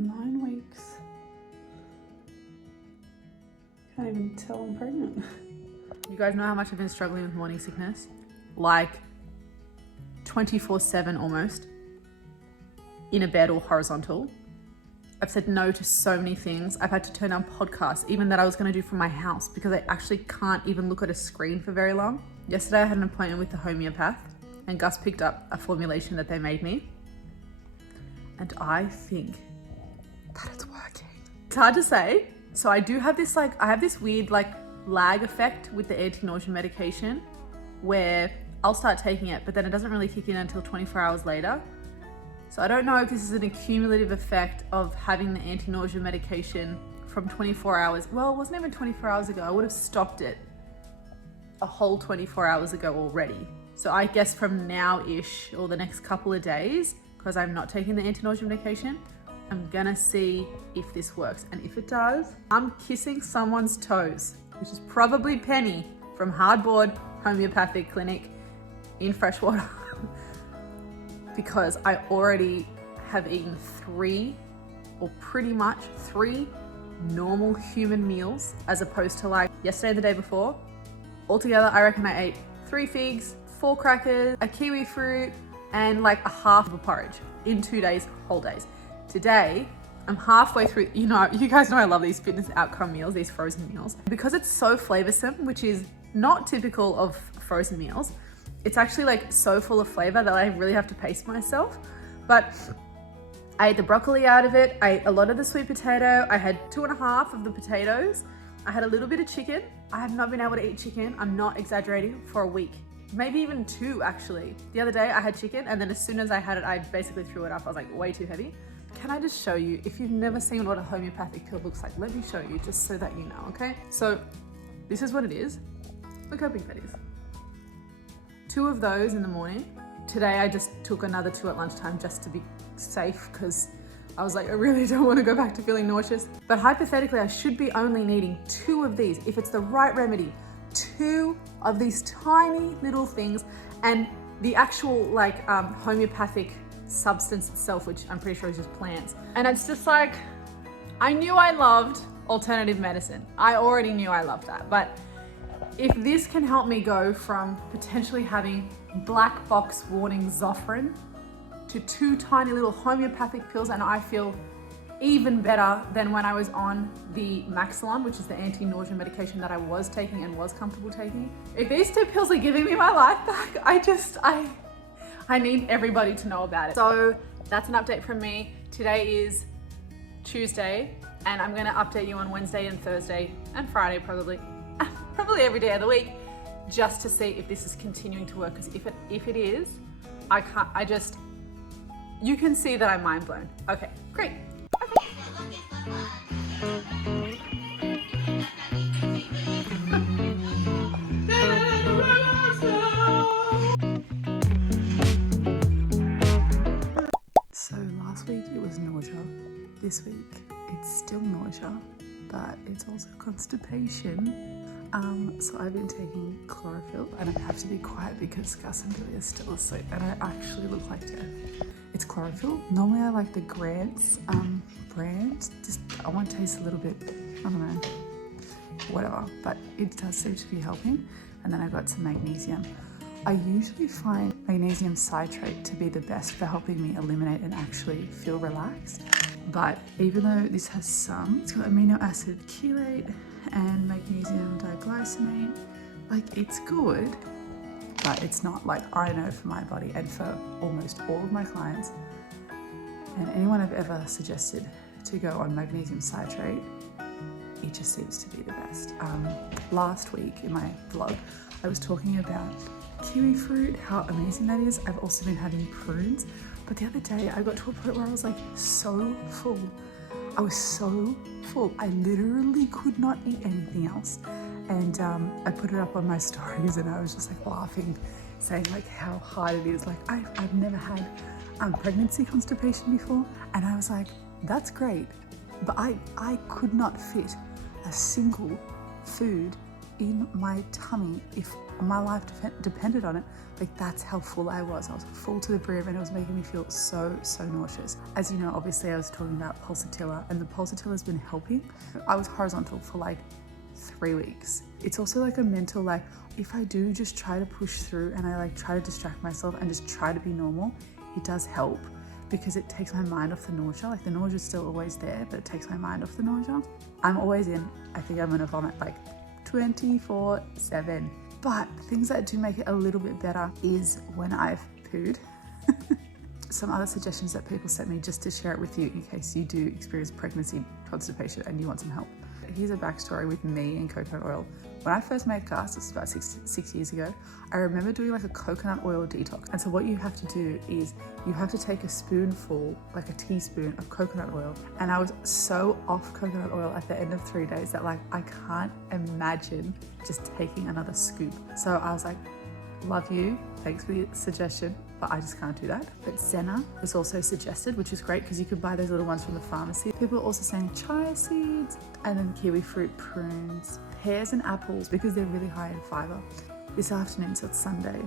9 weeks. Can't even tell I'm pregnant. You guys know how much I've been struggling with morning sickness? Like 24/7 almost, in a bed or horizontal. I've said no to so many things. I've had to turn down podcasts, even that I was gonna do from my house, because I actually can't even look at a screen for very long. Yesterday I had an appointment with the homeopath and Gus picked up a formulation that they made me. And I think that it's working. It's hard to say. So I do have this I have this weird lag effect with the anti-nausea medication where I'll start taking it, but then it doesn't really kick in until 24 hours later. So I don't know if this is an accumulative effect of having the anti-nausea medication from 24 hours. Well, it wasn't even 24 hours ago. I would have stopped it a whole 24 hours ago already. So I guess from now-ish or the next couple of days, because I'm not taking the anti-nausea medication, I'm gonna see if this works. And if it does, I'm kissing someone's toes, which is probably Penny from Hardboard Homeopathic Clinic in Freshwater. Because I already have eaten 3 normal human meals, as opposed to yesterday, the day before. Altogether, I reckon I ate 3 figs, 4 crackers, a kiwi fruit, and a half of a porridge in 2 days, whole days. Today, I'm halfway through, you guys know I love these fitness outcome meals, these frozen meals. Because it's so flavorsome, which is not typical of frozen meals, it's actually so full of flavor that I really have to pace myself. But I ate the broccoli out of it. I ate a lot of the sweet potato. I had 2.5 of the potatoes. I had a little bit of chicken. I have not been able to eat chicken, I'm not exaggerating, for a week. Maybe even 2 actually. The other day I had chicken and then as soon as I had it, I basically threw it up. I was like, way too heavy. Can I just show you, if you've never seen what a homeopathic pill looks like, let me show you just so that you know, okay? So this is what it is. Look how big that is. 2 of those in the morning. Today I just took another 2 at lunchtime just to be safe, because I was like, I really don't want to go back to feeling nauseous. But hypothetically, I should be only needing 2 of these if it's the right remedy. 2 of these tiny little things, and the actual homeopathic substance itself, which I'm pretty sure is just plants. And it's just I knew I loved alternative medicine. I already knew I loved that, but if this can help me go from potentially having black box warning Zofran to 2 tiny little homeopathic pills, and I feel even better than when I was on the Maxilon, which is the anti-nausea medication that I was taking and was comfortable taking. If these 2 pills are giving me my life back, I need everybody to know about it. So that's an update from me. Today is Tuesday, and I'm gonna update you on Wednesday and Thursday and Friday probably every day of the week, just to see if this is continuing to work. Because if it is, you can see that I'm mind blown. Okay, great. Okay. So last week it was nausea. This week it's still nausea, but it's also constipation. So I've been taking chlorophyll, and I have to be quiet because Gus and Billy are still asleep and I actually look like death. It's chlorophyll. Normally I like the Grants brand. Just I want to taste a little bit, I don't know, whatever, but it does seem to be helping. And then I got some magnesium. I usually find magnesium citrate to be the best for helping me eliminate and actually feel relaxed. But even though this has some, it's got amino acid chelate and magnesium diglycinate, it's good, but it's not I know for my body and for almost all of my clients and anyone I've ever suggested to go on magnesium citrate, it just seems to be the best. Last week in my vlog, I was talking about kiwi fruit, how amazing that is. I've also been having prunes, but the other day I got to a point where I was so full. I was so full. I literally could not eat anything else. And I put it up on my stories and I was just laughing, saying how hard it is. I've never had pregnancy constipation before. And I was like, that's great. But I could not fit a single food in my tummy if my life depended on it. Like, that's how full I was. I was full to the brim, and it was making me feel so nauseous. As you know, obviously I was talking about pulsatilla, and the pulsatilla has been helping. I was horizontal for like 3 weeks. It's also like a mental, like, if I do just try to push through and I like try to distract myself and just try to be normal, it does help, because it takes my mind off the nausea. Like, the nausea is still always there, but it takes my mind off the nausea. I'm always in, I think I'm gonna vomit like 24/7. But things that do make it a little bit better is when I've pooed. Some other suggestions that people sent me just to share it with you in case you do experience pregnancy constipation and you want some help. Here's a backstory with me and coconut oil. When I first made Gus, this was about six years ago, I remember doing like a coconut oil detox. And so what you have to do is you have to take a spoonful, like a teaspoon of coconut oil. And I was so off coconut oil at the end of 3 days that like, I can't imagine just taking another scoop. So I was like, love you, thanks for the suggestion, but I just can't do that. But senna was also suggested, which is great because you could buy those little ones from the pharmacy. People are also saying chia seeds, and then kiwi fruit, prunes, pears and apples, because they're really high in fiber. This afternoon, so it's Sunday,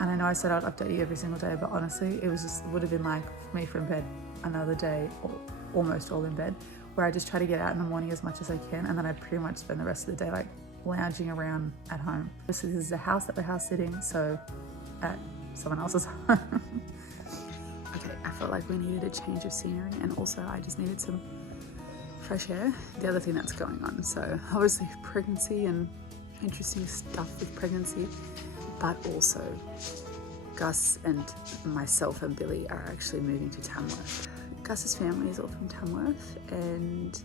and I know I said I'd update you every single day, but honestly, it would have been like me from bed another day, or almost all in bed, where I just try to get out in the morning as much as I can, and then I pretty much spend the rest of the day like lounging around at home. This is the house that we're house sitting, so at someone else's home. Okay, I felt like we needed a change of scenery, and also I just needed some fresh air. The other thing that's going on, so obviously pregnancy and interesting stuff with pregnancy, but also Gus and myself and Billy are actually moving to Tamworth. Gus's family is all from Tamworth, and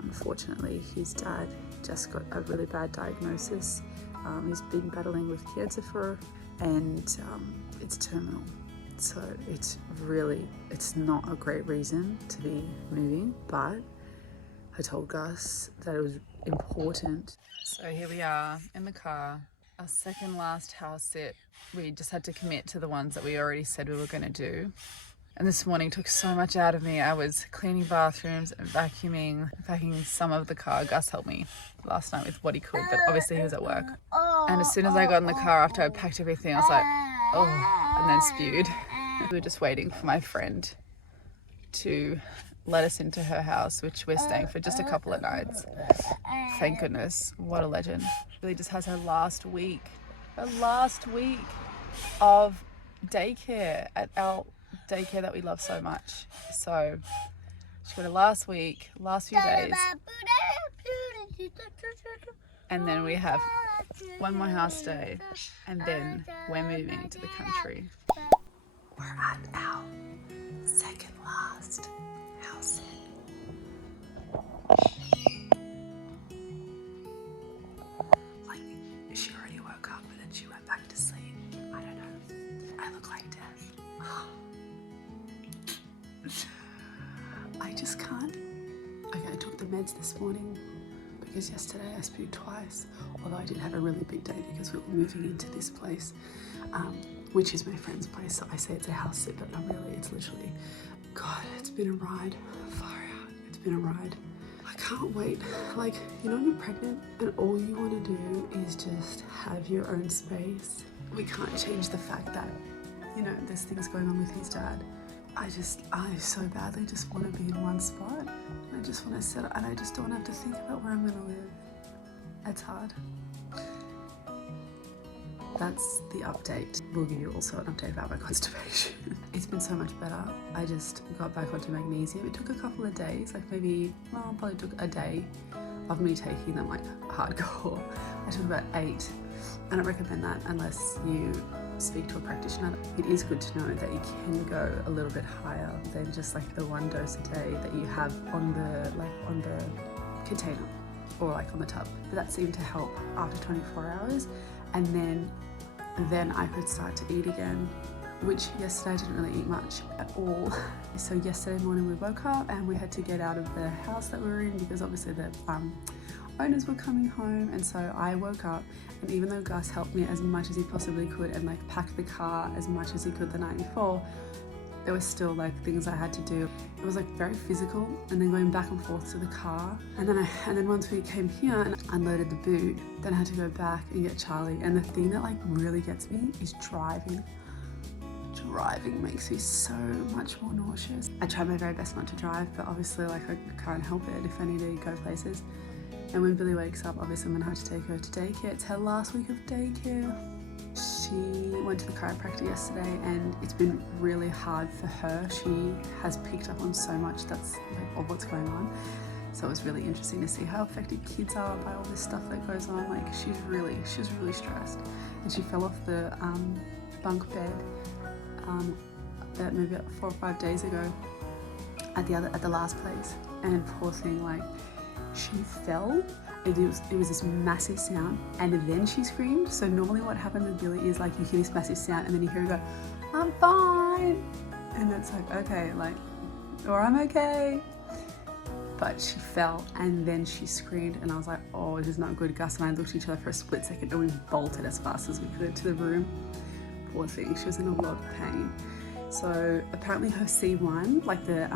unfortunately his dad just got a really bad diagnosis. He's been battling with cancer and it's terminal. So it's not a great reason to be moving, but I told Gus that it was important. So here we are in the car, our second last house sit. We just had to commit to the ones that we already said we were going to do. And this morning took so much out of me. I was cleaning bathrooms and vacuuming some of the car. Gus helped me last night with what he could, but obviously he was at work. And as soon as I got in the car after I packed everything, I was like, oh, and then spewed. We were just waiting for my friend to let us into her house, which we're staying for just a couple of nights. Thank goodness. What a legend. Really just has her last week of daycare at our daycare that we love so much. So she got her last week, last few days, and then we have one more house stay, and then we're moving to the country. We're at our second last house. Like, she already woke up and then she went back to sleep. I don't know. I look like death. I just can't. Okay, I took the meds this morning because yesterday I spewed twice, although I did have a really big day because we were moving into this place, which is my friend's place. So I say it's a house sit, but not really, it's literally, God, it's been a ride. Far out, it's been a ride. I can't wait. Like, you know when you're pregnant and all you want to do is just have your own space? We can't change the fact that, you know, there's things going on with his dad. I so badly just want to be in one spot. I just want to settle, and I just don't have to think about where I'm going to live. It's hard. That's the update. We'll give you also an update about my constipation. It's been so much better. I just got back onto magnesium. It took a couple of days, like probably took a day of me taking them like hardcore. I took about 8. I don't recommend that unless you speak to a practitioner. It is good to know that you can go a little bit higher than just like the 1 dose a day that you have on the container or like on the tub. But that seemed to help after 24 hours, and then I could start to eat again, which yesterday I didn't really eat much at all. So yesterday morning we woke up and we had to get out of the house that we were in because obviously the owners were coming home, and so I woke up, and even though Gus helped me as much as he possibly could and like packed the car as much as he could the night before, there were still like things I had to do. It was like very physical, and then going back and forth to the car, and then once we came here and unloaded the boot, then I had to go back and get Charlie. And the thing that like really gets me is driving. Driving makes me so much more nauseous. I try my very best not to drive, but obviously like I can't help it if I need to go places. And when Billy wakes up, obviously I'm gonna have to take her to daycare. It's her last week of daycare. She went to the chiropractor yesterday, and it's been really hard for her. She has picked up on so much that's like of what's going on. So it was really interesting to see how affected kids are by all this stuff that goes on. Like she's really stressed, and she fell off the bunk bed that maybe 4 or 5 days ago at the last place, and poor thing, like she fell. It was this massive sound, and then she screamed. So normally what happens with Billy is like you hear this massive sound and then you hear her go, "I'm fine," and it's like, okay, like, or "I'm okay." But she fell and then she screamed, and I was like, oh, this is not good. Gus and I looked at each other for a split second, and we bolted as fast as we could to the room. Poor thing, she was in a lot of pain. So apparently her C1, like the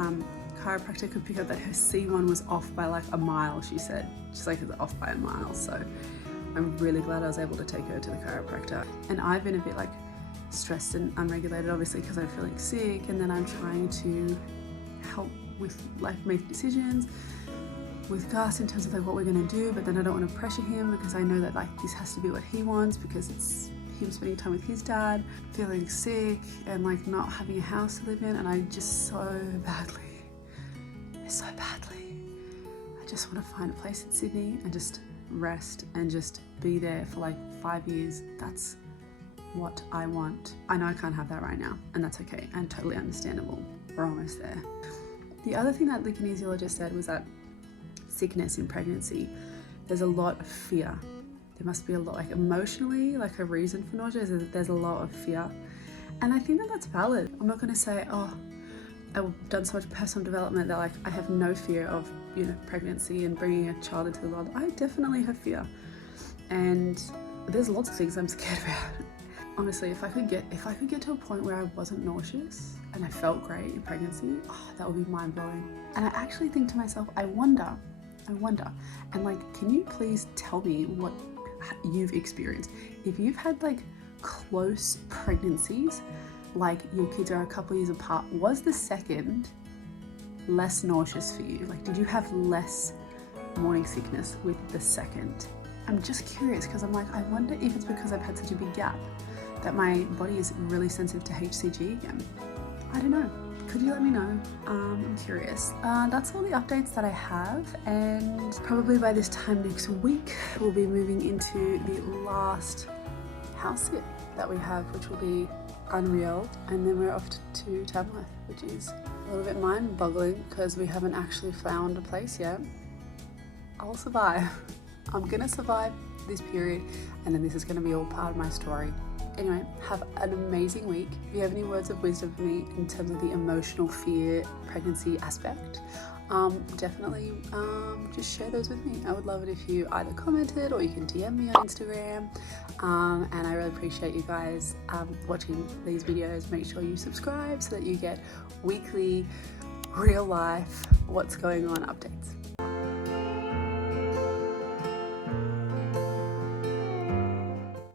chiropractor could pick up that her C1 was off by like a mile, she said. She's like, it's off by a mile. So I'm really glad I was able to take her to the chiropractor. And I've been a bit like stressed and unregulated, obviously, because I'm feeling sick, and then I'm trying to help with like make decisions with Gus in terms of like what we're going to do, but then I don't want to pressure him because I know that like this has to be what he wants, because it's him spending time with his dad, feeling sick, and like not having a house to live in. And I just so badly, I just want to find a place in Sydney and just rest and just be there for like 5 years. That's what I want. I know I can't have that right now, and that's okay and totally understandable. We're almost there. The other thing that the kinesiologist said was that sickness in pregnancy, there's a lot of fear. There must be a lot, like emotionally, like a reason for nausea is that there's a lot of fear. And I think that that's valid. I'm not going to say, oh, I've done so much personal development that like I have no fear of, you know, pregnancy and bringing a child into the world. I definitely have fear, and there's lots of things I'm scared about. Honestly, if I could get to a point where I wasn't nauseous and I felt great in pregnancy, oh, that would be mind-blowing. And I actually think to myself, I wonder, and like, can you please tell me what you've experienced? If you've had like close pregnancies, like your kids are a couple years apart, was the second less nauseous for you? Like, did you have less morning sickness with the second? I'm just curious, because I'm like, I wonder if it's because I've had such a big gap that my body is really sensitive to HCG again. I don't know. Could you let me know? I'm curious. That's all the updates that I have, and probably by this time next week we'll be moving into the last house sit that we have, which will be unreal, and then we're off to Tamworth, which is a little bit mind-boggling because we haven't actually found a place yet. I'll survive. I'm gonna survive this period, and then this is gonna be all part of my story. Anyway, have an amazing week. If you have any words of wisdom for me in terms of the emotional fear pregnancy aspect, definitely just share those with me. I would love it if you either commented or you can DM me on Instagram. And I really appreciate you guys watching these videos. Make sure you subscribe so that you get weekly, real life, what's going on updates.